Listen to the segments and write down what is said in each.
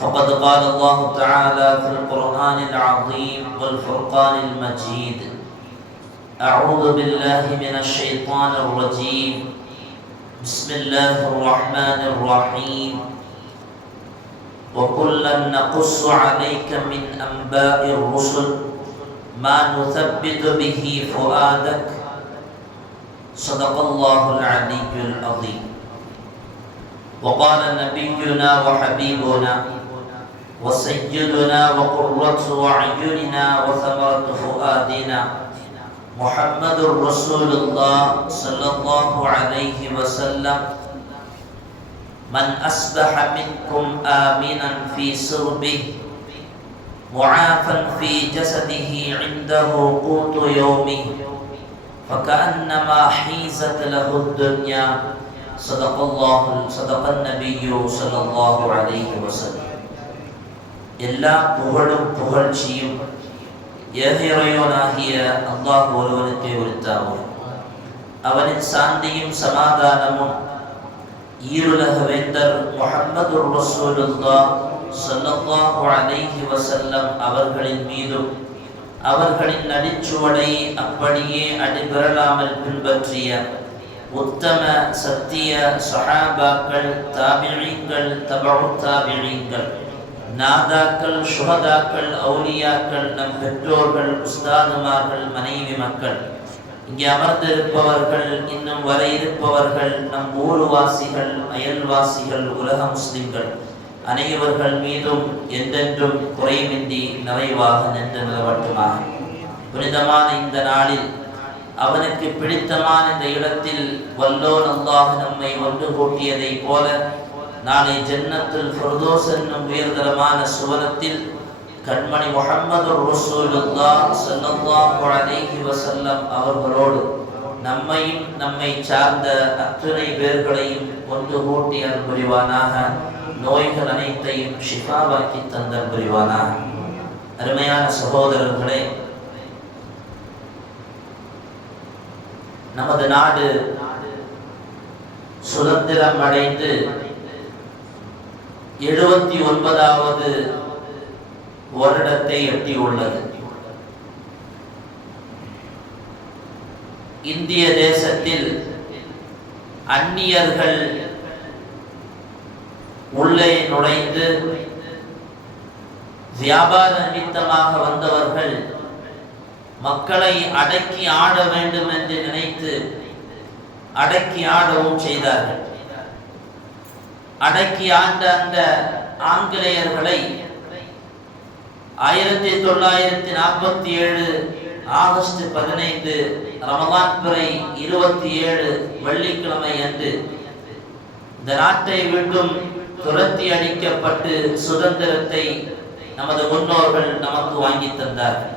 فقد قال الله تعالى في القرآن العظيم والفرقان المجيد أعوذ بالله من الشيطان الرجيم. بسم الله الرحمن الرحيم. وكلا نقص عليك من أنباء الرسل ما نثبت به فؤادك. صدق الله العلي العظيم. وقال نبينا وحبيبنا وسيدنا وقرة أعيننا وثمرة فؤادنا محمد رسول الله صلى الله عليه وسلم. من أصبح منكم آمنا في سربه معافا في جسده عنده قوت يومه فكأنما حيزت له الدنيا. صدق الله صدق النبي صلى الله عليه وسلم. எல்லா புகழும் புகழ்ச்சியும் ஏகிறையோனாகிய அல்லாஹ் ஒருவனுக்கே உரித்தாகும் அவனின் சாந்தியும் சமாதானமும் ஈருலக வேந்தர் முகமது ரசூலுல்லா ஸல்லல்லாஹு அலைஹி வசல்லம் அவர்களின் மீதும் அவர்களின் நடிச்சுவடை அப்படியே அடிபெறலாமல் பின்பற்றிய உத்தம சத்திய சஹாபாக்கள் தாபிழிங்கள் தபு தாபிழிங்கள் நாதாக்கள் சுகதாக்கள் அவுலியாக்கள் நம் பெற்றோர்கள் உஸ்தாதுமார்கள் மனைவி மக்கள். இங்கே அமர்ந்திருப்பவர்கள் இன்னும் வர இருப்பவர்கள் நம் ஊர்வாசிகள் அயல்வாசிகள் உலக முஸ்லிம்கள். அனைவர்கள் மீதும் என்றென்றும் குறைவின்றி நிறைவாக நின்று நிலவட்டுமாக. புனிதமான இந்த நாளில் அவனுக்கு பிடித்தமான இந்த இடத்தில் வல்லோன் அல்லாஹ் நம்மை ஒன்று கூட்டியதைப் போல நாளை ஜன்னத்தில் ஃபிர்தோஸ் என்னும் உயர்தரமான சுவனத்தில் கண்மணி முகமது ரசூலுல்லாஹ் ஸல்லல்லாஹு அலைஹி வஸல்லம் அவர்களோடு நம்மையும் நம்மை சார்ந்த அத்தனை பேர்களையும் ஒன்று கூட்டி அன்புரிவானாக புரிவானாக. நோய்கள் அனைத்தையும் ஷிஃபாவாக்கி தந்தல் புரிவானாக. அருமையான சகோதரர்களே நமது நாடு சுதந்திரம் அடைந்து எழுபத்தி ஒன்பதாவது வருடத்தை எட்டியுள்ளது. இந்திய தேசத்தில் அந்நியர்கள் உள்ளே நுழைந்து வியாபார நிமித்தமாக வந்தவர்கள் மக்களை அடக்கி ஆட வேண்டும் என்று நினைத்து அடக்கி ஆடவும் செய்தார்கள். அடக்கி ஆண்ட அந்த ஆங்கிலேயர்களை ஆயிரத்தி தொள்ளாயிரத்தி நாற்பத்தி ஏழு ஆகஸ்ட் பதினைந்து ரமதான் பிறை இருபத்தி ஏழு வெள்ளிக்கிழமை அன்று இந்த நாட்டை விட்டும் துரத்தி அடிக்கப்பட்டு சுதந்திரத்தை நமது முன்னோர்கள் நமக்கு வாங்கி தந்தார்கள்.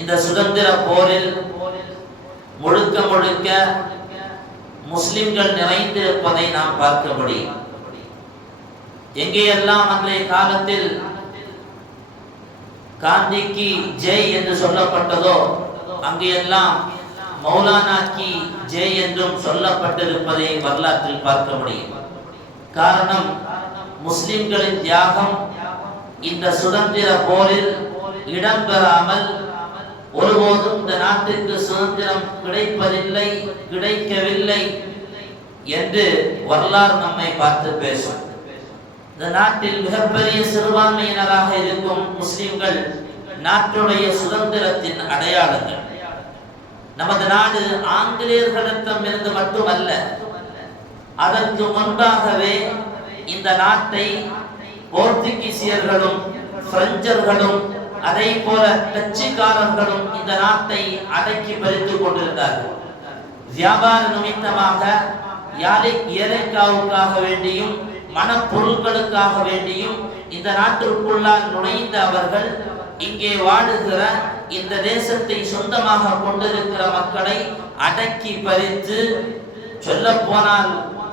இந்த சுதந்திர போரில் முழுக்க முழுக்க முஸ்லிம்கள் நிறைந்திருப்பதை நாம் பார்க்க முடியும் எங்கேயெல்லாம் அன்றைய காலத்தில் காந்திக்கு ஜெய் என்று சொல்லப்பட்டதோ அங்கேயெல்லாம் மௌலானாக்கி ஜெய் என்றும் சொல்லப்பட்டிருப்பதை வரலாற்றில் பார்க்க முடியும். காரணம் முஸ்லிம்களின் தியாகம் இந்த சுதந்திர போரில் இடம்பெறாமல் ஒருபோதும் இந்த நாட்டிற்கு சுதந்திரம் கிடைப்பதில்லை கிடைக்கவில்லை என்று வரலாறு நம்மை பார்த்து பேசும். இந்த நாட்டில் மிகப்பெரிய சிறுபான்மையினராக இருக்கும் முஸ்லிம்கள் நாட்டுடைய சுதந்திரத்தின் அடையாளங்கள். நமது நாடு ஆங்கிலேயர்களிடம் இருந்து மட்டுமல்ல அதற்கு முன்பாகவே இந்த நாட்டை போர்த்துகீசியர்களும் பிரெஞ்சர்களும் அதை போல டச்சுக்காரர்களும் இந்த நாட்டை அடக்கி பறித்துக் கொண்டிருந்தார்கள். வியாபார நிமித்தமாக யாரை ஏழைக்காவுக்காக வேண்டியும் மனப்பொருட்களுக்காக வேண்டியும் இந்த நாட்டிற்குள்ளால் நுழைந்த அவர்கள் இங்கே வாழுகிற இந்த தேசத்தை சொந்தமாக கொண்டிருக்கிற மக்களை அடக்கி பறித்து சொல்ல போனால்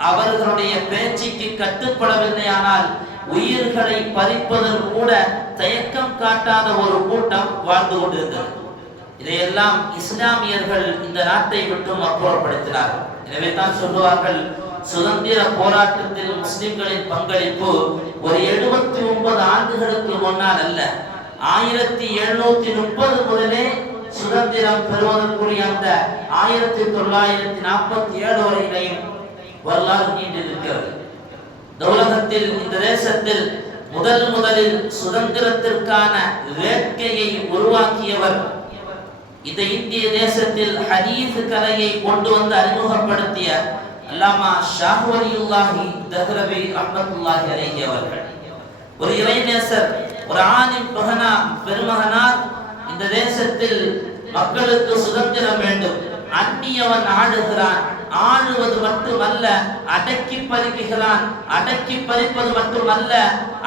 அவர்களுடைய பேச்சுக்கு கட்டுப்படவில்லை ஆனால் உயிர்களை பறிப்பதில் கூட தயக்கம் காட்டாத ஒரு கூட்டம் வாழ்ந்து கொண்டிருந்தது. இதையெல்லாம் இஸ்லாமியர்கள் இந்த நாட்டை விட்டும் அப்புறப்படுத்தினார்கள் எனவே தான் சொல்லுவார்கள் சுதந்திர போராட்டத்தில் முஸ்லிம்களின் பங்களிப்பு ஒரு எழுபத்தி ஒன்பது ஆண்டுகளுக்கு முன்னால் அல்ல. ஆயிரத்தி எழுநூத்தி முப்பது முதலே சுதந்திரம் பெறுவதற்குரிய அந்த ஆயிரத்தி தொள்ளாயிரத்தி நாற்பத்தி ஏழு வரையிலையும் வரலாறு நீண்டிருக்கிறது. இந்த இந்த தேசத்தில் முதல் முதலில் சுதந்திரத்திற்கான வேட்கையை உருவாக்கியவர். இந்த இந்திய தேசத்தில் ஹதீஸ் கலையை கொண்டு வந்து அறிமுகப்படுத்திய அல்லாமா ஷாஹுவலியுல்லாஹி தஹ்ரவி ரஹ்மத்துல்லாஹி அலைஹி அவர்கள். ஒரு இறைநேசர் ஒரு ஆணின் மகனா பெருமகனார் இந்த தேசத்தில் மக்களுக்கு சுதந்திரம் வேண்டும். அந்நியவன் ஆடுகிறான் ஆளுவது மட்டுமல்ல அடக்கி பறிக்குகிறான் அடக்கி பறிப்பது மட்டுமல்ல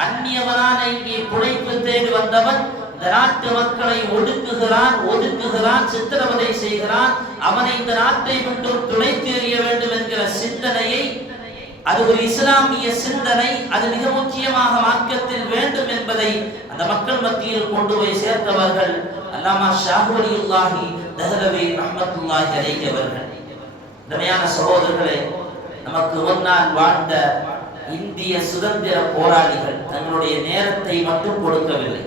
அந்நியவனான இங்கே புழைப்பு தேடி வந்தவன் இந்த நாட்டு மக்களை ஒடுக்குகிறான் ஒதுக்குகிறான் சித்திரவதை செய்கிறான். அவனை இந்த நாட்டை விட்டு துளைத்து எறிய வேண்டும் என்கிற சிந்தனையை அது ஒரு இஸ்லாமிய சிந்தனை அது மிக முக்கியமாக மார்க்கத்தில் வேண்டும் என்பதை அந்த மக்கள் மத்தியில் கொண்டு போய் சேர்த்தவர்கள் அல்லாமா ஷாஹுலியுல்லாஹி தஹலவி ரஹ்மத்துல்லாஹி அலைஹி அவர்கள். இனிமையான சகோதரர்களே நமக்கு முன்னால் வாழ்ந்த இந்திய சுதந்திர போராளிகள் தங்களுடைய நேரத்தை மட்டும் கொடுக்கவில்லை.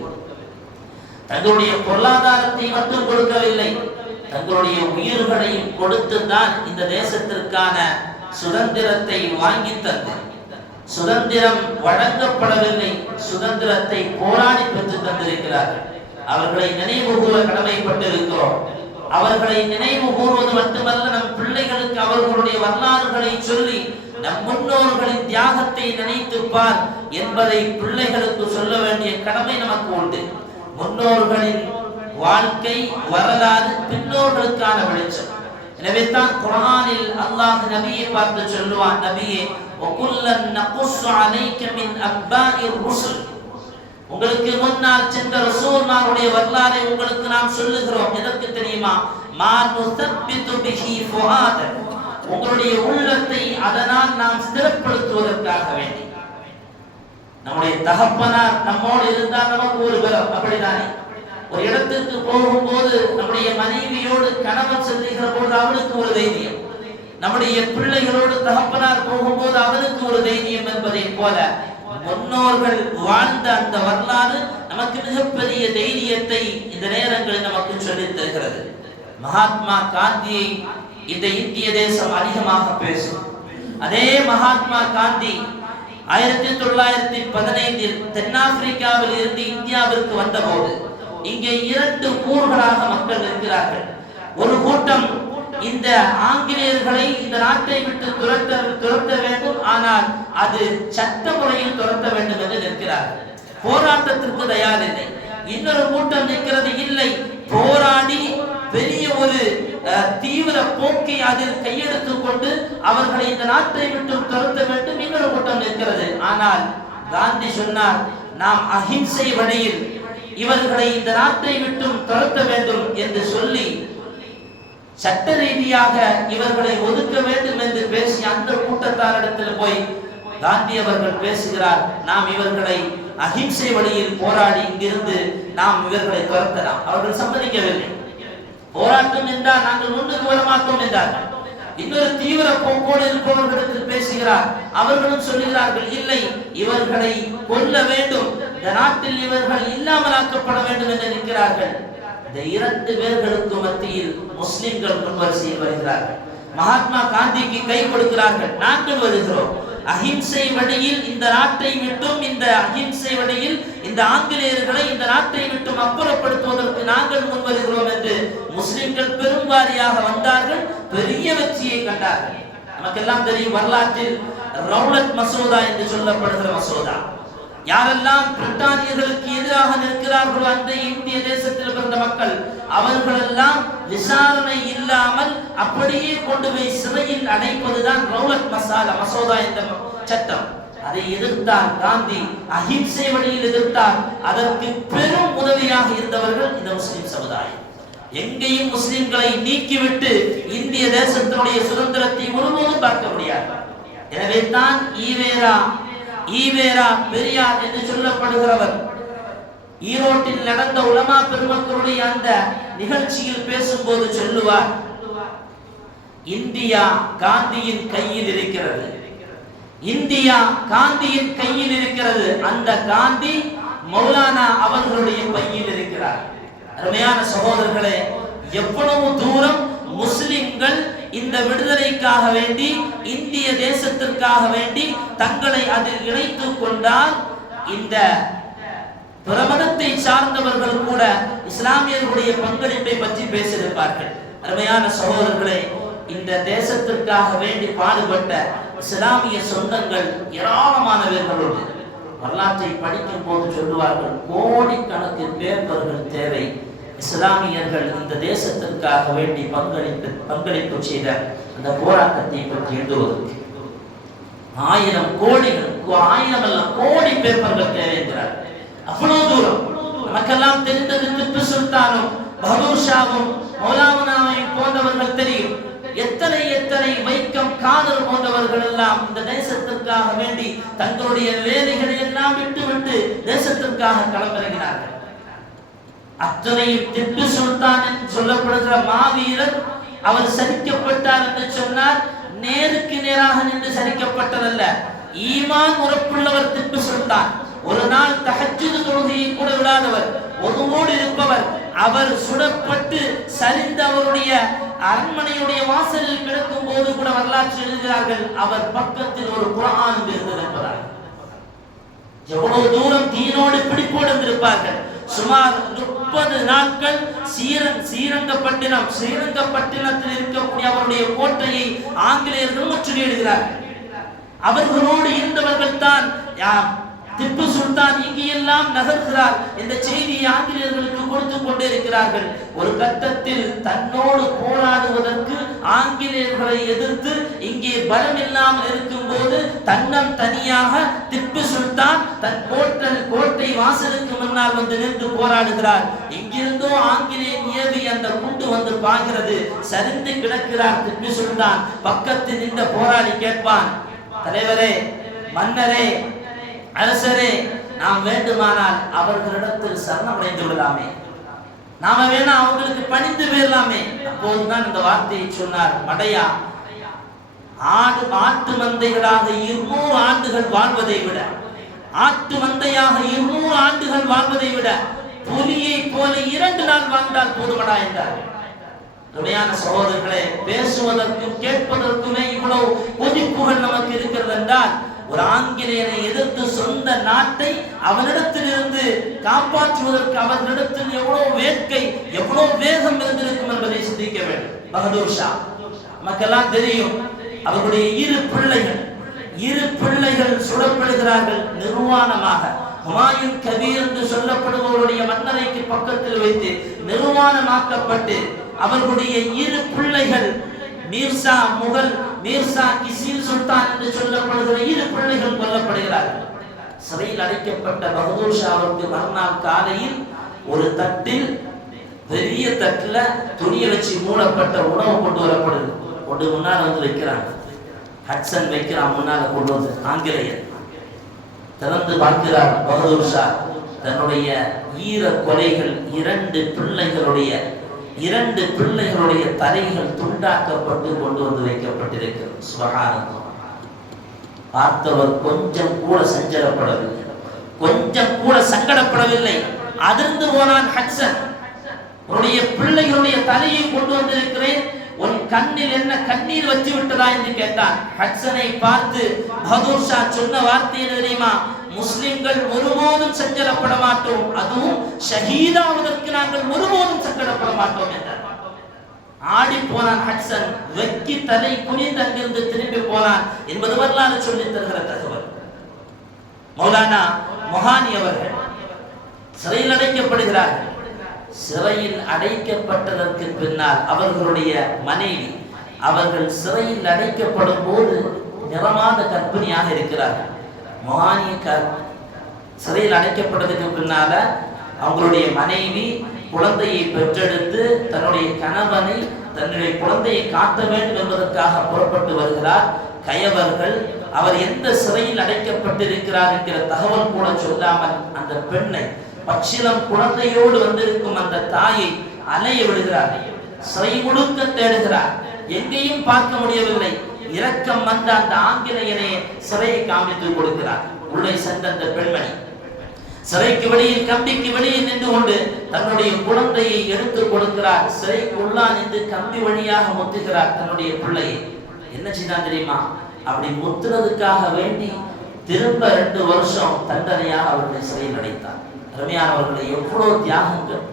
தங்களுடைய பொருளாதாரத்தை மட்டும் கொடுக்கவில்லை. தங்களுடைய உயிர்களையும் கொடுத்துதான் இந்த தேசத்திற்கான சுதந்திரத்தை வாங்கி தந்து சுதந்திரம் வழங்கப்படவில்லை. சுதந்திரத்தை போராடி பெற்று தந்திருக்கிறார்கள். அவர்களை நினைவு கூற கடமைப்பட்டிருக்கிறோம். அவர்களை நினைவு கூறுவது மட்டுமல்ல நம் பிள்ளைகளுக்கு அவர்களுடைய வரலாறுகளை சொல்லி நம் முன்னோர்களின் தியாகத்தை நினைத்து பார் என்பதை பிள்ளைகளுக்கு சொல்ல வேண்டிய கடமை நமக்கு உண்டு. முன்னோர்களின் வாழ்க்கை வரலாறு பின்னோர்களுக்கான வெளிச்சம். எனவே தான் குரானில் அல்லாஹ் நபியை பார்த்து சொல்லுவான் நபியே வகுல்லன் நகுஸ்ஸு அலைக்க மின் அப்பாஇர் ருசுல். உங்களுக்கு முன்னால் சென்ற ரசூல்மாருடைய வரலாறை உங்களுக்கு நாம் சொல்லுகிறோம். எதற்கு தெரியுமா? மா நுசப்பித்து பிஹி ஃபுஹாத உங்களுடைய உள்ளத்தை அதனால் நாம் ஸ்திரப்படுத்துவதற்காக வேண்டி. நம்முடைய தகப்பனார் நம்மோடு இருந்தால் நமக்கு ஒரு பலம் அப்படிதானே? ஒரு இடத்திற்கு போகும்போது நம்முடைய மனைவியோடு கணவன் செல்லுகிற போது அவனுக்கு ஒரு தைரியம். நம்முடைய பிள்ளைகளோடு தகப்பனார் போகும்போது அவனுக்கு ஒரு தைரியம் என்பதை போல முன்னோர்கள் வாழ்ந்த அந்த வரலாறு நமக்கு மிகப்பெரிய தைரியத்தை இந்த நேரங்களில் நமக்கு சொல்லித் தருகிறது. மகாத்மா காந்தியை இந்த இந்திய தேசம் அதிகமாக பேசும். அதே மகாத்மா காந்தி ஆயிரத்தி தொள்ளாயிரத்தி பதினைந்தில் தென்னாப்பிரிக்காவில் இருந்து இந்தியாவிற்கு வந்தபோது இங்கே இரண்டு கூறுகளாக மக்கள் இருக்கிறார்கள். ஒரு கூட்டம் இந்த ஆங்கிலேயர்களை இந்த நாட்டை விட்டு துரத்த துரத்த வேண்டும். ஆனால் அது சட்ட முறையில் துரத்த வேண்டும் என்று நிற்கிறார். போராட்டத்திற்கு தயாரில்லை. இன்னொரு கூட்டம் நிற்கிறது. இல்லை. போராடி பெரிய ஒரு அஹ், தீவிர போக்கை அதில் கையெடுத்துக் கொண்டு அவர்களை இந்த நாட்டை விட்டு துரத்த வேண்டும். இன்னொரு கூட்டம் நிற்கிறது. ஆனால் காந்தி சொன்னார் நாம் அஹிம்சை வழியில் இவர்களை இந்த நாட்டை விட்டும் துரத்த வேண்டும் என்று சொல்லி சட்ட ரீதியாக இவர்களை ஒதுக்க வேண்டும் என்று பேசி அந்த கூட்டத்தாரிடத்தில் போய் காந்தி அவர்கள் பேசுகிறார். நாம் இவர்களை அகிம்சை வழியில் போராடி இங்கிருந்து நாம் இவர்களை துரத்தலாம். அவர்கள் சம்மதிக்கவில்லை. போராட்டம் என்றால் நாங்கள் முன்னுக்கு வர மாட்டோம் என்றார்கள் இன்னொரு தீவிர போக்கோடு இருப்பவர்களிடத்தில் பேசுகிறார். அவர்களும் சொல்லுகிறார்கள் இல்லை இவர்களை கொல்ல வேண்டும். இந்த நாட்டில் இவர்கள் இல்லாமலாக்கப்பட வேண்டும் என்று நிற்கிறார்கள். இந்த இரண்டு பேர்களுக்கு மத்தியில் முஸ்லிம்கள் முன்வரிசையில் வருகிறார்கள். மகாத்மா காந்திக்கு கை கொடுக்கிறார்கள். நாங்கள் வருகிறோம். அஹிம்சை வழியில் இந்த நாட்டை விட்டும் இந்த அஹிம்சை வழியில் இந்த ஆங்கிலேயர்களை இந்த நாட்டை விட்டும் அப்புறப்படுத்துவதற்கு நாங்கள் முன்வருகிறோம் என்று முஸ்லிம்கள் பெரும்பாரியாக வந்தார்கள். பெரிய வெற்றியை கண்டார்கள். நமக்கெல்லாம் தெரியும் வரலாற்றில் ரவுலத் மசோதா என்று சொல்லப்படுகிற மசோதா. யாரெல்லாம் பிரிட்டானியர்களுக்கு எதிராக நிற்கிறார்களோ அந்த இந்திய தேசத்தில் பிறந்த மக்கள் அவர்களெல்லாம் விசாரணை இல்லாமல் அப்படியே கொண்டு போய் சிறையில் அடைப்பதுதான் ரௌலத் மசாலா மசோதா என்ற சட்டம். அதை எதிர்த்தார் காந்தி அஹிம்சை வழியில் எதிர்த்தார். அதற்கு பெரும் உதவியாக இருந்தவர்கள் இந்த முஸ்லிம் சமுதாயம். எங்கேயும் முஸ்லிம்களை நீக்கிவிட்டு இந்திய தேசத்தினுடைய சுதந்திரத்தை ஒருபோதும் பார்க்க முடியாது. எனவே தான் ஈவேரா ஈவேரா பெரியார் என்று சொல்லப்படுகிறவர். ஈரோட்டில் நடந்த உலமா பெருமக்களுடைய அந்த நிகழ்ச்சியில் பேசும்போது சொல்லுவார் இந்தியா காந்தியின் கையில் இருக்கிறது. இந்தியா காந்தியின் கையில் இருக்கிறது. அந்த காந்தி மௌலானா அவர்களுடைய பையில் இருக்கிறார். அருமையான சகோதரர்களே எவ்வளவு தூரம் முஸ்லிம்கள் இந்த விடுதலைக்காக வேண்டி இந்திய தேசத்திற்காக வேண்டி தங்களை அதில் இணைத்து கொண்டால் இந்த பிரமதத்தை சார்ந்தவர்கள் கூட இஸ்லாமியர்களுடைய பங்களிப்பை பற்றி பேசியிருப்பார்கள். அருமையான சகோதரர்களை இந்த தேசத்திற்காக வேண்டி பாடுபட்ட இஸ்லாமிய சொந்தங்கள் ஏராளமானவர்களோடு வரலாற்றை படிக்கும் போது சொல்லுவார்கள் கோடிக்கணக்கில் பேப்பர்கள் தேவை இஸ்லாமியர்கள் இந்த தேசத்திற்காக வேண்டி பங்களித்து பங்களிப்பு செய்த அந்த போராட்டத்தை பற்றி எழுதுவது ஆயிரம் கோடிகள் ஆயிரம் அல்ல கோடி பேப்பர்கள் தேவைங்கிறார் அவ்வளவு தூரம். நமக்கெல்லாம் தெரிந்தது திப்பு சுல்தானும் பகதூர் ஷாவும் மௌலாமனாவையும் போன்றவர்கள் தெரியும். எத்தனை எத்தனை வைக்கம் காதல் போன்றவர்கள் எல்லாம் இந்த தேசத்திற்காக வேண்டி தங்களுடைய வேலைகளை எல்லாம் விட்டுவிட்டு தேசத்திற்காக களமிறங்கினார்கள். அத்தனையும் திப்பு சுல்தான் என்று சொல்லப்படுகிற மாவீரர் அவர் சரிக்கப்பட்டார் என்று சொன்னார். நேருக்கு நேராக நின்று சரிக்கப்பட்டதல்ல ஈமான் உறப்புள்ளவர் திப்பு சுல்தான் ஒரு நாள் தகச்சது தொழுகையை கூட விடாதவர். ஒருவோடு இருப்பவர். அவர் சுடப்பட்டு சரிந்த அவருடைய அரண்மனையுடைய வாசலில் கிடக்கும் போது கூட வரலாற்று எழுதுகிறார்கள் அவர் பக்கத்தில் ஒரு குரான் இருந்தது எவ்வளவு தூரம் தீனோடு பிடிப்போடு இருந்திருப்பார்கள் சுமார் நாற்பது நாட்கள் சீரங் ஸ்ரீரங்கப்பட்டினம் ஸ்ரீரங்கப்பட்டினத்தில் இருக்கக்கூடிய அவருடைய கோட்டையை ஆங்கிலேயர்கள் முற்றுகையிடுகிறார்கள் அவர்களோடு இருந்தவர்கள் தான் திப்பு சுல்தான் இங்கெல்லாம் நகர்கிறார் இந்த செய்தியை ஆங்கிலேயர்களுக்கு கொடுத்து கொண்டே இருக்கிறார்கள். ஒரு கட்டத்தில் தன்னோடு போராடுவதற்கு ஆங்கிலேயர்களை எதிர்த்து இங்கே பலம் இல்லாமல் இருக்கும் போது தன்னம் தனியாக திப்பு சுல்தான் தன் கோட்டை கோட்டை வாசலுக்கு முன்னால் வந்து நின்று போராடுகிறார். இங்கிருந்தோ ஆங்கிலேயன் நியதி அந்த குண்டு வந்து பாய்கிறது. சரிந்து கிடக்கிறார் திப்பு சுல்தான். பக்கத்தில் நின்ற போராளி கேட்பான் தலைவரே மன்னரே அரசரே நாம் வேண்டுமானால் அவர்களிடத்தில் சரணமடைந்து விடலாமே நாம வேணா அவங்களுக்கு பணிந்து போயிடலாமே அப்போதுதான் இந்த வார்த்தையை சொன்னார் மடையா. ஆடு ஆட்டு மந்தைகளாக இருநூறு ஆண்டுகள் வாழ்வதை விட ஆட்டு மந்தையாக இருநூறு ஆண்டுகள் வாழ்வதை விட புலியை போல இரண்டு நாள் வாழ்ந்தால் போதுமடா என்றார். உண்மையான சகோதரர்களே பேசுவதற்கும் கேட்பதற்குமே இவ்வளவு கொதிப்புகள் நமக்கு இருக்கிறது என்றால் ஒரு ஆங்கிலேயனை எதிர்த்து சொந்த நாட்டை அவனிடத்திலிருந்து காப்பாற்றுவதற்கு அவர்களிடத்தில் எவ்வளவு வேட்கை எவ்வளவு வேகம் இருந்திருக்கும் என்பதை சிந்திக்க வேண்டும். பகதூர் ஷா நமக்கெல்லாம் தெரியும் அவருடைய இரு பிள்ளைகள் இரு பிள்ளைகள் சுடப்படுகிறார்கள் நிர்வாணமாக. ஹுமாயூன் கபீர் என்று சொல்லப்படுபவருடைய மன்னரைக்கு பக்கத்தில் வைத்து நிர்வாணமாக்கப்பட்டு அவர்களுடைய இரு பிள்ளைகள் மீர்சா முகல் மீர்சா கிசில் சுல்தான் என்று சொல்லப்படுகிற இரு பிள்ளைகள் கொல்லப்படுகிறார்கள். சிறையில் அடைக்கப்பட்ட பகதூர் ஷாவுக்கு மறுநாள் காலையில் ஒரு தட்டில் பெரிய தட்டுல துணியை வச்சு மூடப்பட்ட உணவு கொண்டு வரப்படுது. கொண்டு முன்னால் வந்து வைக்கிறாங்க. ஹட்சன் வைக்கிறான் முன்னால் கொண்டு வந்து. ஆங்கிலேயர். திறந்து பார்க்கிறார் பகதூர் ஷா. தன்னுடைய ஈர கொலைகள் இரண்டு பிள்ளைகளுடைய இரண்டு பிள்ளைகளுடைய தலைகள் துண்டாக்கப்பட்டு கொண்டு வந்து வைக்கப்பட்டிருக்கிறது. சுபகானந்தம் பார்த்தவர் கொஞ்சம் கூட சஞ்சலப்படவில்லை. கொஞ்சம் கூட சங்கடப்படவில்லை. அதிர்ந்து போனான் ஹட்சன். உன்னுடைய பிள்ளைகளுடைய தலையை கொண்டு வந்திருக்கிறேன். உன் கண்ணில் என்ன கண்ணீர் வச்சு விட்டதா என்று கேட்டான். ஹட்சனை பார்த்து பகதூர் ஷா சொன்ன வார்த்தை என்ன தெரியுமா? முஸ்லிம்கள் ஒருபோதும் சஞ்சலப்பட மாட்டோம். அதுவும் ஷஹீதாவதற்கு நாங்கள் ஒருபோதும் சஞ்சலப்பட மாட்டோம் என்றார். ஆடி போனான் ஹட்சன் வெக்கி தலை குனிந்து அங்கிருந்து திரும்பி போனான் என்பது வரலாறு சொல்லி தருகிற தகவல். மௌலானா மொஹானி அவர்கள் சிறையில் அடைக்கப்படுகிறார்கள். சிறையில் அடைக்கப்பட்டதற்கு பின்னால் அவர்களுடைய மனைவி அவர்கள் சிறையில் அடைக்கப்படும் போது நிறமாத கற்பிணியாக இருக்கிறார்கள். மானிய க சிறையில் அடைக்கப்பட்டதுக்கு பின்னால அவங்களுடைய மனைவி குழந்தையை பெற்றெடுத்து தன்னுடைய கணவனை தன்னுடைய குழந்தையை காட்ட வேண்டும் என்பதற்காக புறப்பட்டு வருகிறார். கயவர்கள் அவர் எந்த சிறையில் அடைக்கப்பட்டிருக்கிறார் என்கிற தகவல் கூட சொல்லாமல் அந்த பெண்ணை பச்சிலம் குழந்தையோடு வந்திருக்கும் அந்த தாயை அலைய விடுகிறார். சிறை முழுக்க தேடுகிறார். எங்கேயும் பார்க்க முடியவில்லை. இரக்கம் வந்த அந்த ஆங்கிலேயனே சிறையை காமித்து கொடுக்கிறார். உள்ளே சென்ற அந்த பெண்மணி சிறைக்கு வெளியில் கம்பிக்கு வெளியில் நின்று கொண்டு தன்னுடைய குழந்தையை எடுத்து கொடுக்கிறார். சிறைக்கு உள்ளா நின்று கம்பி வழியாக முத்துகிறார் தன்னுடைய பிள்ளையை. என்ன செய்தான் தெரியுமா? அப்படி முத்துறதுக்காக வேண்டி திரும்ப ரெண்டு வருஷம் தண்டனையாக அவருடைய சிறையில் அடைத்தார் அருமையானவர்களை எவ்வளவு தியாகங்கள்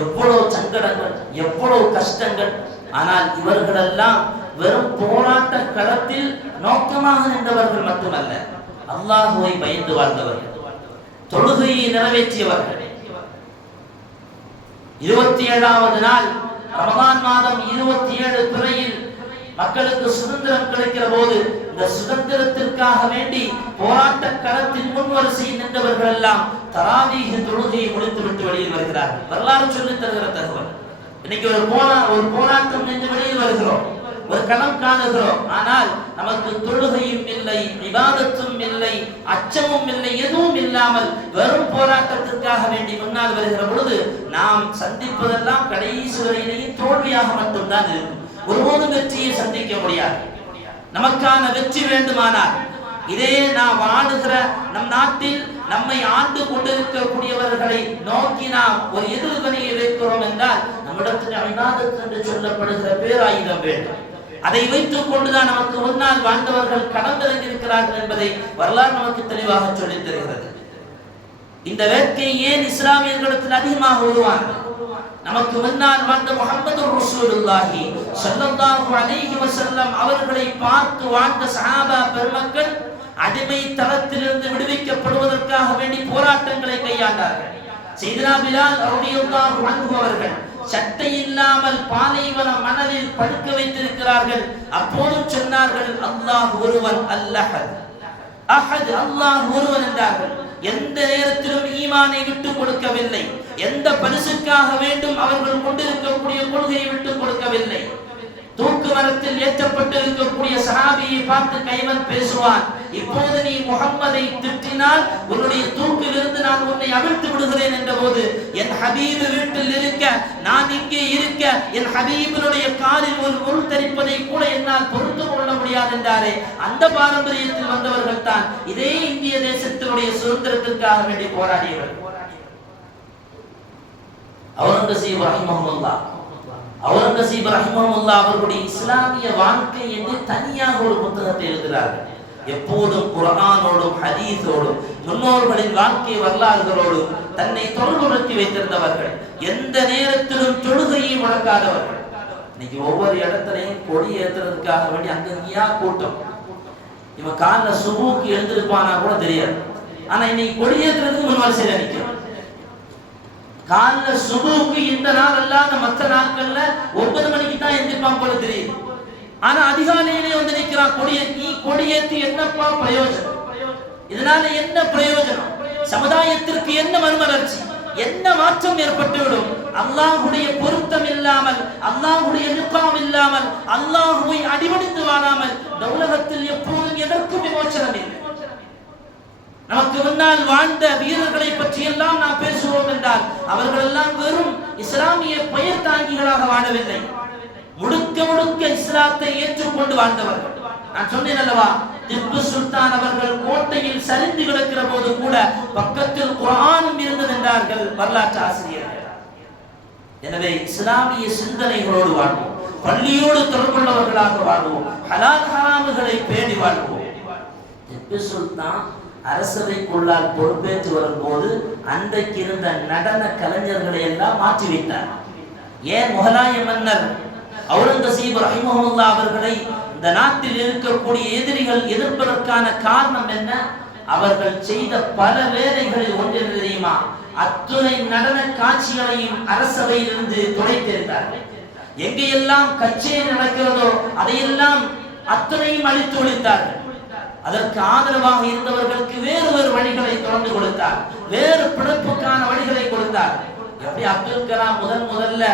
எவ்வளவு சங்கடங்கள் எவ்வளவு கஷ்டங்கள். ஆனால் இவர்களெல்லாம் வெறும் போராட்ட களத்தில் நோக்கமாக நின்றவர்கள் மட்டுமல்ல அல்லாஹுவை பயந்து வாழ்ந்தவர்கள் தொழுகையை நிறைவேற்றியவர்கள். இருபத்தி ஏழாவது நாள் ரமதான் மாதம் இருபத்தி ஏழு துறையில் மக்களுக்கு சுதந்திரம் கிடைக்கிற போது இந்த சுதந்திரத்திற்காக வேண்டி போராட்ட களத்தின் முன்வரிசையில் நின்றவர்கள் எல்லாம் தராவீக தொழுகையை முடித்துவிட்டு வெளியில் வருகிறார்கள். வரலாறு சொல்லி தருகிற தகவல். இன்னைக்கு ஒரு போரா ஒரு போராட்டம் நின்று வெளியில் வருகிறோம். ஒரு கணம் காணுகிறோம். ஆனால் நமக்கு தொழுகையும் இல்லை விவாதத்தும் இல்லை அச்சமும் இல்லை எதுவும் இல்லாமல் வெறும் போராட்டத்திற்காக வேண்டி முன்னால் வருகிற பொழுது நாம் சந்திப்பதெல்லாம் கடைசி வரையிலேயே தோல்வியாக மட்டும்தான் இருக்கும். ஒருபோதும் வெற்றியை சந்திக்க முடியாது. நமக்கான வெற்றி வேண்டுமானால் இதே நாம் வாழுகிற நம் நாட்டில் நம்மை ஆண்டு கொண்டிருக்கக்கூடியவர்களை நோக்கி நாம் ஒரு எதிர்வினையை வைக்கிறோம் என்றால் நம்மிடத்தில் அவிநாதத் என்று சொல்லப்படுகிற பேராயுதம் வேண்டும். அதை வைத்துக் கொண்டுதான் நமக்கு முன்னால் வாழ்ந்தவர்கள் கடந்திறங்கியிருக்கிறார்கள் என்பதை வரலாறு நமக்கு தெளிவாக சொல்லித் தருகிறது. இந்த வேட்கை ஏன் இஸ்லாமியர்களிடத்தில் அதிகமாக உருவானது? நமக்கு முன்னால் வாழ்ந்த முகமது ரசூலுல்லாஹி ஸல்லல்லாஹு அலைஹி வஸல்லம் அவர்களை பார்த்து வாழ்ந்த சஹாபா பெருமக்கள் அடிமை தளத்திலிருந்து விடுவிக்கப்படுவதற்காக வேண்டி போராட்டங்களை கையாண்டார்கள். செய்தனா பிலால் ரலியல்லாஹு அன்ஹு அவர்கள் சட்டை இல்லாமல் பாலைவன மணலில் படுக்க வைத்திருக்கிறார்கள். அப்போதும் சொன்னார்கள் அல்லாஹ் ஒருவன் அல்லஹத். அஹத் அல்லாஹ் ஒருவன் என்றார்கள். எந்த நேரத்திலும் ஈமானை விட்டு கொடுக்கவில்லை. எந்த பரிசுக்காக வேண்டும் அவர்கள் கொண்டிருக்கக்கூடிய கொள்கையை விட்டு கொடுக்கவில்லை. தூக்கு மரத்தில் ஏற்றப்பட்டு இருக்கக்கூடிய சஹாபியை பார்த்து கைவன் பேசுவான் இப்போது நீ முகம்மதை திட்டினால் உன்னுடைய தூக்கிலிருந்து நான் உன்னை அவிழ்த்து விடுகிறேன் என்ற போது என் ஹபீபு வீட்டில் இருக்க நான் இங்கே இருக்க என் ஹபீபினுடைய காலில் ஒரு முள் தரிப்பதை கூட என்னால் பொறுத்து கொள்ள முடியாது என்றாரே. அந்த பாரம்பரியத்தில் வந்தவர்கள் தான் இதே இந்திய தேசத்தினுடைய சுதந்திரத்திற்காக வேண்டி போராடியவர் அவுரங்கசீப் ரஹிமஹுல்லா அவுரங்கசீப் ரஹ்மமுல்லா அவர்களுடைய இஸ்லாமிய வாழ்க்கை என்று தனியாக ஒரு புத்தகத்தை எழுதுகிறார்கள். எப்போதும் குரானோடும் ஹதீஸோடும் முன்னோர்களின் வாழ்க்கை வரலாறுகளோடும் தன்னை தொடர்புபடுத்தி வைத்திருந்தவர்கள். எந்த நேரத்திலும் தொழுகையை முழக்காதவர்கள் இன்னைக்கு ஒவ்வொரு இடத்துலையும் கொடி ஏத்துறதுக்காக வேண்டி அங்கங்கேயா கூட்டம். இவன் காலில் சுபுக்கு எழுந்திருப்பானா கூட தெரியாது. ஆனா இன்னைக்கு கொடி ஏற்றுறதுக்கு முன் வரிசையில் நிற்கிறோம் காலைல சுபுக்கு இந்த நாள் அல்லாத மற்ற நாட்கள்ல ஒன்பது மணிக்கு தான் எந்திரிப்பான் போல தெரியுது. ஆனா அதிகாலையிலே வந்து நிற்கிறான் கொடிய நீ கொடியேத்தி என்னப்பா பிரயோஜனம்? இதனால என்ன பிரயோஜனம்? சமுதாயத்திற்கு என்ன மறுமலர்ச்சி? என்ன மாற்றம் ஏற்பட்டுவிடும்? அல்லாஹுடைய பொருத்தம் இல்லாமல் அல்லாஹுடைய நிற்பாம் இல்லாமல் அல்லாஹுவை அடிபடித்து வாழாமல் இந்த உலகத்தில் எப்போதும் எதற்கும் விமோச்சனம் இல்லை. நமக்கு முன்னால் வாழ்ந்த வீரர்களை பற்றி எல்லாம் நாம் பேசுவோம் என்றால் அவர்கள் எல்லாம் வெறும் இஸ்லாமிய பெயர் தாங்கிகளாக வாழவில்லை. முழுக்க முழுக்க இஸ்லாத்தை ஏற்றுக்கொண்டு வாழ்ந்தவர்கள். நான் சொன்னேன் அல்லவா திப்பு சுல்தான் அவர்கள் கோட்டையில் சரிந்து கிடக்கிற போது கூட பக்கத்தில் குரானும் இருந்தது என்றார்கள் வரலாற்று ஆசிரியர்கள். எனவே இஸ்லாமிய சிந்தனைகளோடு வாழ்வோம் பள்ளியோடு தொடர்புள்ளவர்களாக வாழ்வோம் ஹலால் ஹராமுகளை பேணி வாழ்வோம். திப்பு சுல்தான் அரசவைக்குள்ளால் பொறுப்பேற்று வரும்போது அன்றைக்கு இருந்த நடன கலைஞர்களை எல்லாம் மாற்றி வைத்தார் ஏன் முகலாய மன்னர் அவுரங்கசீப் ரஹிமஹுல்லா அவர்களை இந்த நாட்டில் இருக்கக்கூடிய எதிரிகள் எதிர்ப்பதற்கான காரணம் என்ன? அவர்கள் செய்த பல வேலைகளில் ஒன்று தெரியுமா? அத்துணை நடன காட்சிகளையும் அரசவையிலிருந்து துடைத்திருந்தார்கள் எங்கெல்லாம் கச்சேரி நடக்கிறதோ அதையெல்லாம் அத்தனையும் அழித்து ஒழித்தார்கள். அதற்கு ஆதரவாக இருந்தவர்களுக்கு வேறு வேறு வழிகளை தொடர்ந்து கொடுத்தார். வேறு பிறப்புக்கான வழிகளை கொடுத்தார். எப்படி அப்துல் கலாம் முதன் முதல்ல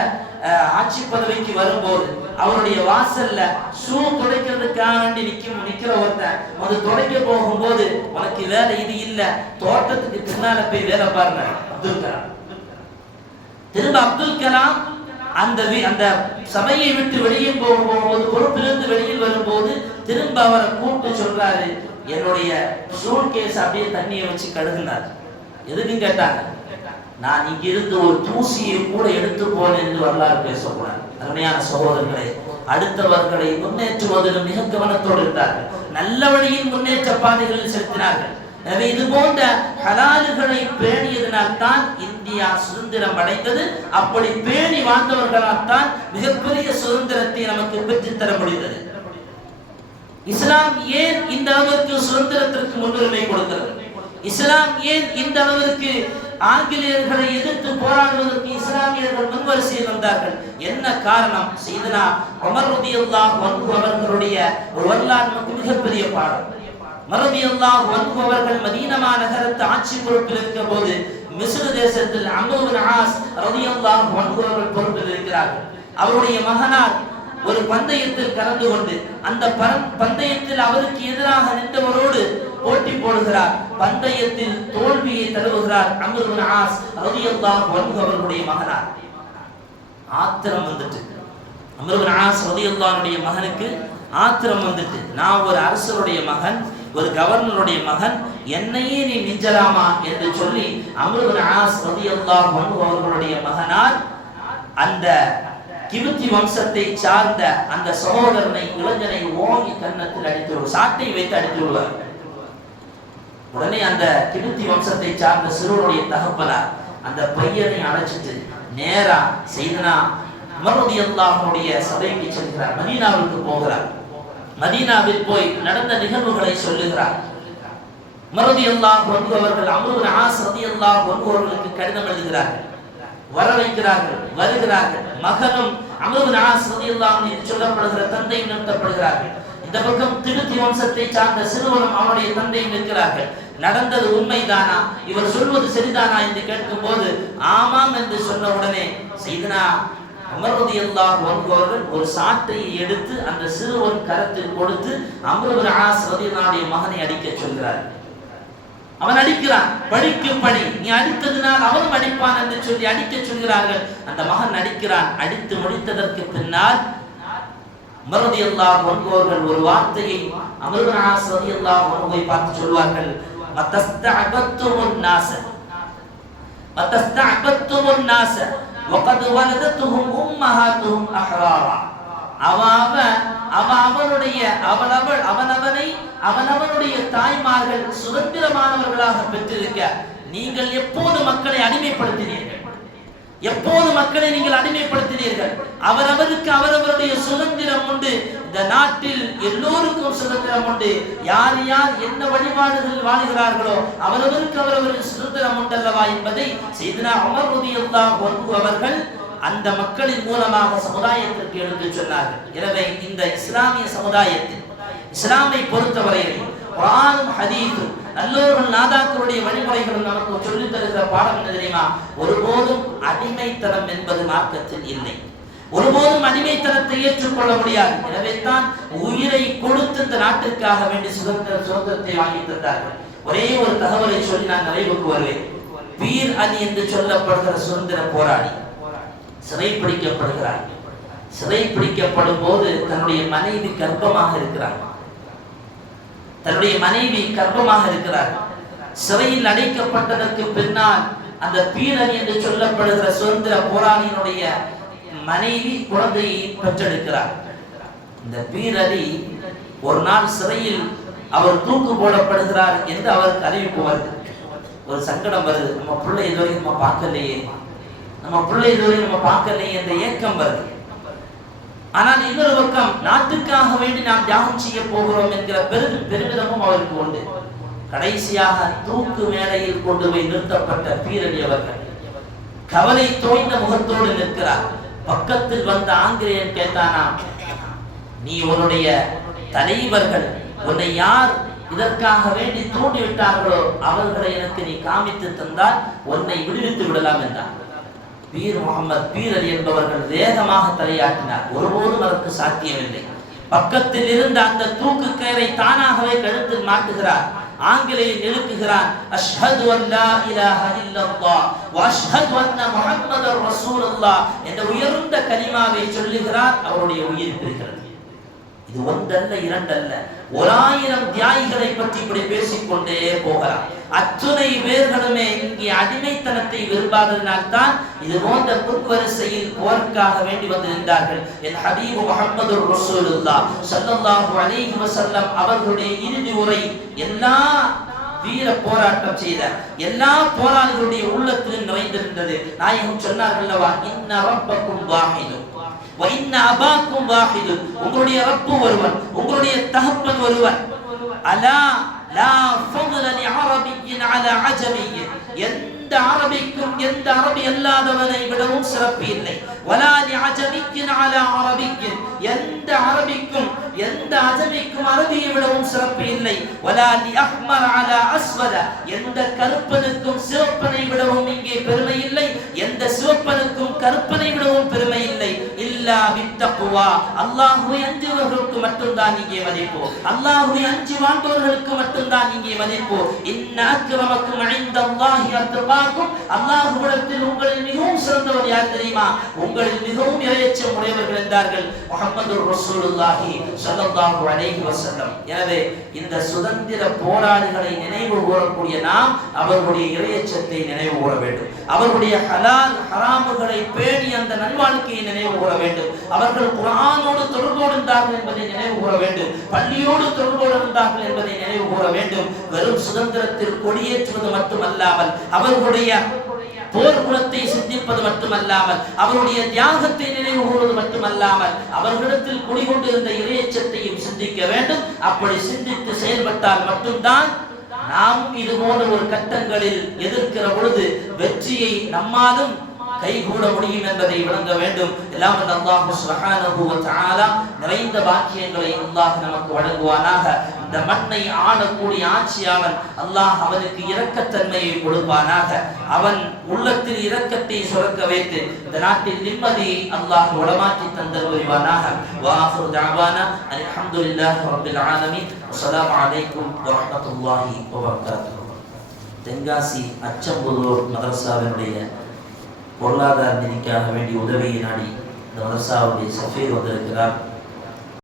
ஆட்சி பதவிக்கு வரும்போது அவருடைய வாசல்ல ஷூ துடைக்கிறதுக்காக வேண்டி நிக்கும் நிக்கிற ஒருத்தன். அது துடைக்க போகும்போது உனக்கு வேலை இது இல்ல தோட்டத்துக்கு பின்னால போய் வேலை பாருங்க அப்துல் கலாம். திரும்ப அப்துல் கலாம் அந்த வி- அந்த சபையை விட்டு வெளியே போகும் போகும்போது பொறுப்பிலிருந்து வெளியில் வரும்போது திரும்ப அவரை கூப்பிட்டு சொல்றாரு. என்னுடைய சூட் கேஸ் அப்படியே தண்ணியை வச்சு கழுகுனார். எதுக்கும் கேட்டாங்க? நான் இங்கிருந்து ஒரு தூசியை கூட எடுத்து போனேன் என்று வரலாறு பேசக்கூடாது அருமையான சகோதரர்களே அடுத்தவர்களை முன்னேற்றுவதிலும் மிக கவனத்தோடு இருந்தார்கள். நல்ல வழியில் முன்னேற்ற பாதைகளில் செலுத்தினார்கள். எனவே இது போன்ற ஹலாலுகளை பேணியதனால் தான் இந்தியா சுதந்திரம் அடைந்தது. அப்படி பேணி வாழ்ந்தவர்களால் தான் மிகப்பெரிய சுதந்திரத்தை நமக்கு பெற்றுத்தர முடிந்தது. இஸ்லாம் ஏன் இந்த அளவிற்கு சுதந்திரத்திற்கு முன்னுரிமை கொடுக்கிறது? இஸ்லாம் ஏன் இந்த அளவிற்கு ஆங்கிலேயர்களை எதிர்த்து போராடுவதற்கு இஸ்லாமியர்கள் முன்வரிசையில் வந்தார்கள்? என்ன காரணம்? செய்தனா உமர் ரலியல்லாஹு அவர்களுடைய ஒரு வரலாறு மிகப்பெரிய பாடம். மரபியல்லாஹு அன்ஹு அவர்கள் மதீனமா நகரத்து ஆட்சி பொறுப்பில் இருக்கிற போது மிஸ்ர் தேசத்தில் அம்ரு ஆஸ் ரலியல்லாஹு அன்ஹு பொறுப்பில் இருக்கிறார்கள். அவருடைய மகனார் ஒரு பந்தயத்தில் கலந்து கொண்டு அந்த பந்தயத்தில் அவருக்கு எதிராக நின்றவரோடு போட்டி போடுகிறார். பந்தயத்தில் தோல்வியை தழுவுகிறார் அம்ரு ஆஸ் ரலியல்லாஹு அன்ஹு அவர்களுடைய மகனார். ஆத்திரம் வந்துட்டு. அமருபின் ஆஸ் ரலியல்லாஹுடைய மகனுக்கு ஆத்திரம் வந்துட்டு. நான் ஒரு அரசருடைய மகன் ஒரு கவர்னருடைய மகன் என்னையே நீ மிஞ்சலாமா? என்று சொல்லி அமருபின் ஆஸ் அவர்களுடைய மகனார் அந்த கிபுத்தி வம்சத்தை சார்ந்த அந்த சகோதரனை இளைஞனை ஓங்கி கன்னத்தில் அடித்து சாட்டை வைத்து அடித்து விடுவார். உடனே அந்த கிபுத்தி வம்சத்தை சார்ந்த சிறுவனுடைய தகப்பனார் அந்த பையனை அழைச்சிட்டு நேரா செய்தனா மருதி அல்லாஹனுடைய சபைக்கு செல்கிறார் மதீனாவுக்கு போகிறார். மதீனாவில் போய் நடந்த நிகழ்வுகளை சொல்லுகிறார். மருதி அல்லாஹ் அவர்கள் அமருபின் ஆஸ் ரதி அல்லாஹ் அவர்களுக்கு கடிதம் எழுதுகிறார்கள். வர வைக்கிறார்கள் வருகிறார்கள். மகனும் அமருபின் ஆஸ் ரதி அல்லாஹ் என்று சொல்லப்படுகிற தந்தையும் நிறுத்தப்படுகிறார்கள். இந்த பக்கம் திருத்தி வம்சத்தை சார்ந்த சிறுவனும் அவனுடைய தந்தையும் நிற்கிறார்கள். நடந்தது உண்மைதானா? இவர் சொல்வது சரிதானா என்று கேட்கும் போது ஆமாம் என்று சொன்ன உடனே செய்தனா அமர்வதி அல்லாஹ் அவர்கள் ஒரு சாட்டையை எடுத்து அந்த சிறுவன் கரத்தில் கொடுத்து அமருபின் ஆஸ் மகனை அடிக்க சொல்கிறார். அவன் அடிக்கிறான். படிக்கும் படி நீ அடித்ததினால் அவனும் அடிப்பான் என்று சொல்லி அடிக்க சொல்கிறார்கள். அந்த மகன் அடிக்கிறான். அடித்து முடித்ததற்கு பின்னால் மருதி அல்லாஹ் ஒன்பவர்கள் ஒரு வார்த்தையை அமருனாஸ் ரதி அல்லாஹ் பார்த்து சொல்வார்கள் மத்தஸ்தஅபத்துமுன் நாச மத்தஸ்தஅபத்துமுன் நாச وقد ولدتهم امهاتهم احرارا அவ அவ அவ அவனுடைய அவனவள் அவனவனை அவனவனுடைய தாய்மார்கள் சுதந்திரமானவர்களாக பெற்றிருக்க நீங்கள் எப்போது மக்களை அடிமைப்படுத்தினீர்கள் எப்போது மக்களை நீங்கள் அடிமைப்படுத்தினீர்கள்? அவரவருக்கு அவரவருடைய சுதந்திரம் உண்டு. இந்த நாட்டில் எல்லோருக்கும் சுதந்திரம் உண்டு. யார் யார் என்ன வழிபாடுகள் வாழுகிறார்களோ அவரவருக்கு அவரவருக்கு சுதந்திரம் உண்டல்லவா என்பதை செய்தனா அமர் ரலியல்லாஹு அவர்கள் அந்த மக்களின் மூலமாக சமுதாயத்திற்கு எடுத்து சொன்னார்கள். எனவே இந்த இஸ்லாமிய சமுதாயத்தில் இஸ்லாமை பொறுத்தவரையில் குர்ஆனும் ஹதீஸும் நல்லோர்கள் நாதாக்களுடைய வழிமுறைகளும் நமக்கு சொல்லித் தருகிற பாடம் என்ன தெரியுமா? ஒருபோதும் அடிமைத்தனம் என்பது மார்க்கத்தில் இல்லை. ஒருபோதும் அடிமைத்தனத்தை ஏற்றுக்கொள்ள முடியாது. எனவே தான் உயிரை கொடுத்து இந்த நாட்டிற்காக வேண்டி சுதந்திர சுதந்திரத்தை வாங்கி தந்தார்கள். ஒரே ஒரு தகவலை சொல்லி நான் நிறைவுக்கு வருவேன். வீர் அணி என்று சொல்லப்படுகிற சுதந்திர போராளி சிறை பிடிக்கப்படும் போது தன்னுடைய மனைவி கர்ப்பமாக இருக்கிறார். தன்னுடைய மனைவி கர்ப்பமாக இருக்கிறார். சிறையில் அடைக்கப்பட்டதற்கு பின்னால் அந்த பீரன் என்று சொல்லப்படுகிற சுதந்திர போராளியினுடைய மனைவி குழந்தையை பெற்றெடுக்கிறார். இந்த பீரலி ஒரு நாள் சிறையில் அவர் தூக்கு போடப்படுகிறார் என்று அவருக்கு அறிவிப்பு வருது. ஒரு சங்கடம் வருது. நம்ம பிள்ளை இதுவரைக்கும் நம்ம பார்க்கலையே. நம்ம பிள்ளை இதுவரைக்கும் நம்ம பார்க்கலையே என்ற ஏக்கம் வருது. ஆனால் இன்னொரு பக்கம் நாட்டுக்காக வேண்டி நாம் தியாகம் செய்ய போகிறோம் என்கிற பெரும் பெருமிதமும் அவருக்கு உண்டு. கடைசியாக தூக்கு மேடையில் கொண்டு போய் நிறுத்தப்பட்ட பீரடி அவர்கள் கவலை தோய்ந்த முகத்தோடு நிற்கிறார். பக்கத்தில் வந்த ஆங்கிலேயன் கேட்டானா நீ உன்னுடைய தலைவர்கள் உன்னை யார் இதற்காக வேண்டி தூண்டிவிட்டார்களோ அவர்களை எனக்கு நீ காமித்து தந்தால் உன்னை விடுவித்து விடலாம் என்றார் பீர் முகமது பீர் அலி என்பவர்கள் வேகமாக தலையாட்டினார். ஒருபோதும் அதற்கு சாத்தியமில்லை. பக்கத்தில் இருந்த அந்த தூக்கு கயிறை தானாகவே கழுத்தில் மாட்டுகிறார். ஆங்கிலேயன் எழுப்புகிறார் அஷ்ஹது அல்லா இலாஹ இல்லல்லாஹ் வ அஷ்ஹது அன்ன முஹம்மதர் ரசூலுல்லாஹ் என்ற உயர்ந்த கலிமாவை சொல்லுகிறார். அவருடைய உயிர் பிரிகிறது. இது ஒன்றல்ல இரண்டல்ல. ஓராயிரம் தியாகிகளை பற்றி இப்படி பேசிக்கொண்டே போகலாம். அத்துணை பேர்களுமே இங்கே அடிமைத்தனத்தை விரும்பாததினால் தான் இது போன்ற குறுவரிசையில் போருக்காக வேண்டி வந்திருந்தார்கள். என் ஹபீபு முகமது ரசூலுல்லா சல்லல்லாஹு அலைஹி வஸல்லம் அவர்களுடைய இறுதி உரை எல்லா வீர போராட்டம் செய்த எல்லா போராளிகளுடைய உள்ளத்திலும் நிறைந்திருந்தது. நாயகம் சொன்னார்கள் அல்லவா இன்ன ரப்பக்கும் வாஹிதும் வைன்ன அபாக்கும் வாஹிதும் உங்களுடைய ரப்பு ஒருவன் உங்களுடைய தகப்பன் ஒருவன். அலா லா ஃபضல லிஅரபியின் அலா அஜமிய எந்த அரபிக்கும் எந்த அரபி அல்லாதவனை விடவும் சிறப்பு இல்லை வலா லிஅஜமியின் அலா அரபியின் எந்த அரபிக்கும் எந்த அஜமைக்கும் அரபியை விடவும் சிறப்பு இல்லை. வலாலி அஹ்மர் அலா அஸ்வத. எந்த கருப்பனுக்கும் சிவப்பனை விடவும் இங்கே பெருமை இல்லை. எந்த சிவப்பனுக்கும் கருப்பனை விடவும் பெருமை இல்லை. இல்லா வித்தக்குவா அல்லாஹுவை அஞ்சுவர்களுக்கு மட்டும்தான் இங்கே மதிப்பு. அல்லாஹுவை அஞ்சு வாழ்ந்தவர்களுக்கு மட்டும்தான் இங்கே மதிப்பு. இந்நாக்கிறமக்கும் அழிந்த அல்லாஹி அத்துபாக்கும் அல்லாஹுவிடத்தில் உங்களில் மிகவும் சிறந்தவர் யார் தெரியுமா? உங்களில் மிகவும் இறையச்சம் உடையவர்கள் என்றார்கள் முகமது ரசூலுல்லாஹி ஸல்லல்லாஹு அலைஹி வஸல்லம். எனவே இந்த சுதந்திர போராளிகளை நினைவு கூறக்கூடிய நாம் அவர்களுடைய இறையச்சத்தை நினைவு கூற வேண்டும். அவர்களுடைய ஹலால் ஹராமுகளை பேணி அந்த நல்வாழ்க்கையை நினைவு கூற வேண்டும். அவர்கள் குரானோடு தொடர்போடு இருந்தார்கள் என்பதை நினைவு கூற வேண்டும். பள்ளியோடு தொடர்போடு இருந்தார்கள் என்பதை நினைவு கூற வேண்டும். வெறும் சுதந்திரத்தில் கொடியேற்றுவது மட்டுமல்லாமல் அவர்களுடைய போர் குணத்தை சிந்திப்பது மட்டுமல்லாமல் அவருடைய தியாகத்தை நினைவு கூறுவது மட்டுமல்லாமல் அவர்களிடத்தில் குடிகொண்டிருந்த இறையச்சத்தையும் சிந்திக்க வேண்டும். அப்படி சிந்தித்து செயல்பட்டால் மட்டும்தான் நாம் இது போன்ற ஒரு கட்டங்களில் எதிர்க்கிற பொழுது வெற்றியை நம்மாலும் கைகூட முடியும் என்பதை விளங்க வேண்டும். எல்லாம் வல்ல அல்லாஹ் சுப்ஹானஹு வ தஆலா நிறைந்த பாக்கியங்களை அல்லாஹ் நமக்கு வழங்குவானாக. இந்த மண்ணை ஆளக்கூடிய ஆட்சியாளன் அல்லாஹ் அவனுக்கு இரக்கத்தன்மையை கொடுப்பானாக. அவன் உள்ளத்தில் இரக்கத்தை சுரக்க வைத்து இந்த நாட்டில் நிம்மதியை அல்லாஹ் உளமாக்கி தந்தருவானாக புரிவானாக. தாவானா தஅவானா அல்ஹம்துலில்லாஹி ரப்பில் ஆலமீன். அஸ்ஸலாமு அலைக்கும் வரஹ்மத்துல்லாஹி வபரகாத்துஹு. தென்காசி அச்சம்புதூர் மதரசாவினுடைய பொருளாதார நிதிக்காக வேண்டிய உதவியை நாடி இந்த மதரசாவுடைய சஃபீர் வந்திருக்கிறார்.